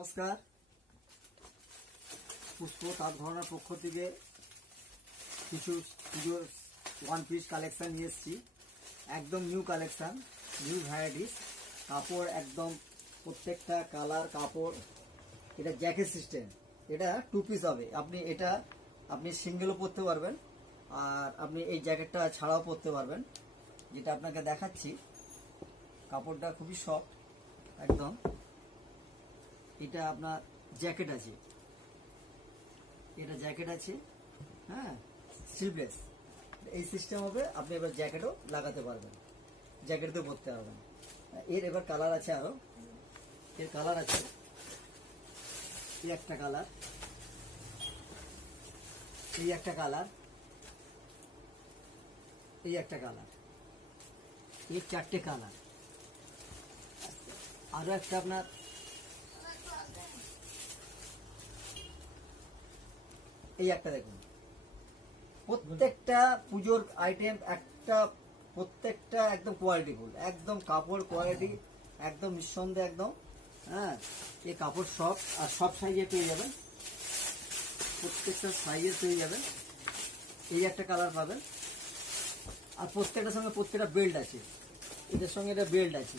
নমস্কার, পুষ্প তাঁত ঘরানার পক্ষ থেকে কিছু পুজোর ওয়ান পিস কালেকশান নিয়ে এসেছি। একদম নিউ কালেকশান, নিউ ভ্যারাইটিস কাপড়, একদম প্রত্যেকটা কালার কাপড়। এটা জ্যাকেট সিস্টেম, এটা টু পিস হবে। আপনি সিঙ্গেলও পরতে পারবেন, আর আপনি এই জ্যাকেটটা ছাড়াও পরতে পারবেন। যেটা আপনাকে দেখাচ্ছি, কাপড়টা খুবই সফট একদম। এটা আপনার জ্যাকেট আছে, এটা জ্যাকেট আছে, হ্যাঁ, স্লিভলেস। এই সিস্টেম হবে, আপনি এবার জ্যাকেটও লাগাতে পারবেন, জ্যাকেটও পরতে পারবেন। এর এবার কালার আছে, আরো এর কালার আছে। এই একটা কালার, এই একটা কালার, এই একটা কালার, এই চারটে কালার। আরো একটা আপনার এই একটা দেখুন। প্রত্যেকটা পুজোর আইটেম একটা, প্রত্যেকটা একদম কোয়ালিটিফুল, একদম কাপড় কোয়ালিটি একদম নিঃসন্দেহে একদম। হ্যাঁ, এই কাপড় সব আর সব সাইজে পেয়ে যাবেন, প্রত্যেকটা সাইজে পেয়ে যাবেন। এই একটা কালার পাবেন, আর প্রত্যেকটার সঙ্গে প্রত্যেকটা বেল্ট আছে, এদের সঙ্গে এটা বেল্ট আছে।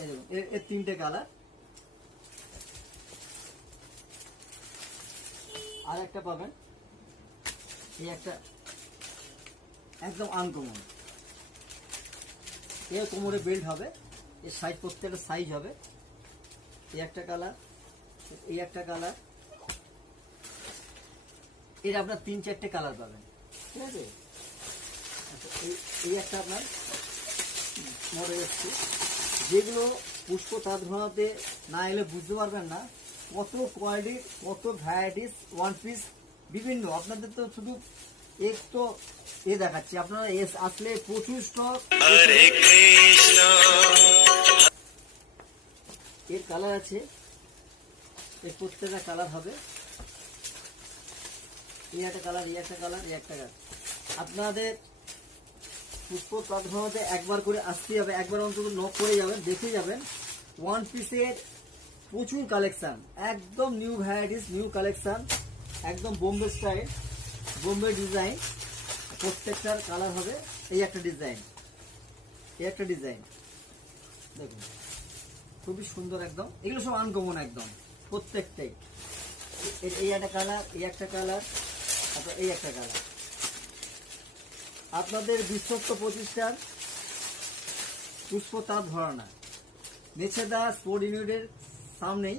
এই দেখুন, এর তিনটে কালার। আর একটা পাবেন, এই একটা একদম আনকমন, এর কোমরে বেল্ট হবে, এর সাইজ প্রত্যেকটা সাইজ হবে। এই একটা কালার, এই একটা কালার, এর আপনার 3-4টে কালার পাবেন, ঠিক আছে। আচ্ছা, এই একটা আপনার মডেল এসছে, যেগুলো পুষ্প তাঁত ঘরানাতে না এলে বুঝতে পারবেন না কত কোয়ালিটির, কত ভ্যারাইটিস ওয়ান পিস বিভিন্ন। আপনাদের তো শুধু এক তো এ দেখাচ্ছি, আপনারা আসলে প্রচুর স্টক। এর কালার আছে, এর প্রত্যেকটা কালার হবে। এই একটা কালার, এই একটা কালার, এই একটা কালার। আপনাদের পুষ্প তাঁত ঘরানাতে একবার করে আসতে হবে, একবার অন্তত নক করে যাবেন, দেখে যাবেন। ওয়ান পিসের প্রচুর কালেকশন, একদম নিউ ভ্যারাইটিস, নিউ কালেকশন, একদম বোম্বে স্টাইল, বোম্বে ডিজাইন। প্রত্যেকটার কালার হবে। এই একটা ডিজাইন, এই একটা ডিজাইন দেখুন, খুবই সুন্দর একদম। এগুলো সব আনকমন একদম, প্রত্যেকটাই। এই একটা কালার, এই একটা কালার, তারপর এই একটা কালার। আপনাদের বিশ্বস্ত প্রতিষ্ঠান পুষ্প তাঁত ঘরানা, মেছেদা স্পোর্ট ইউনিটের সামনেই।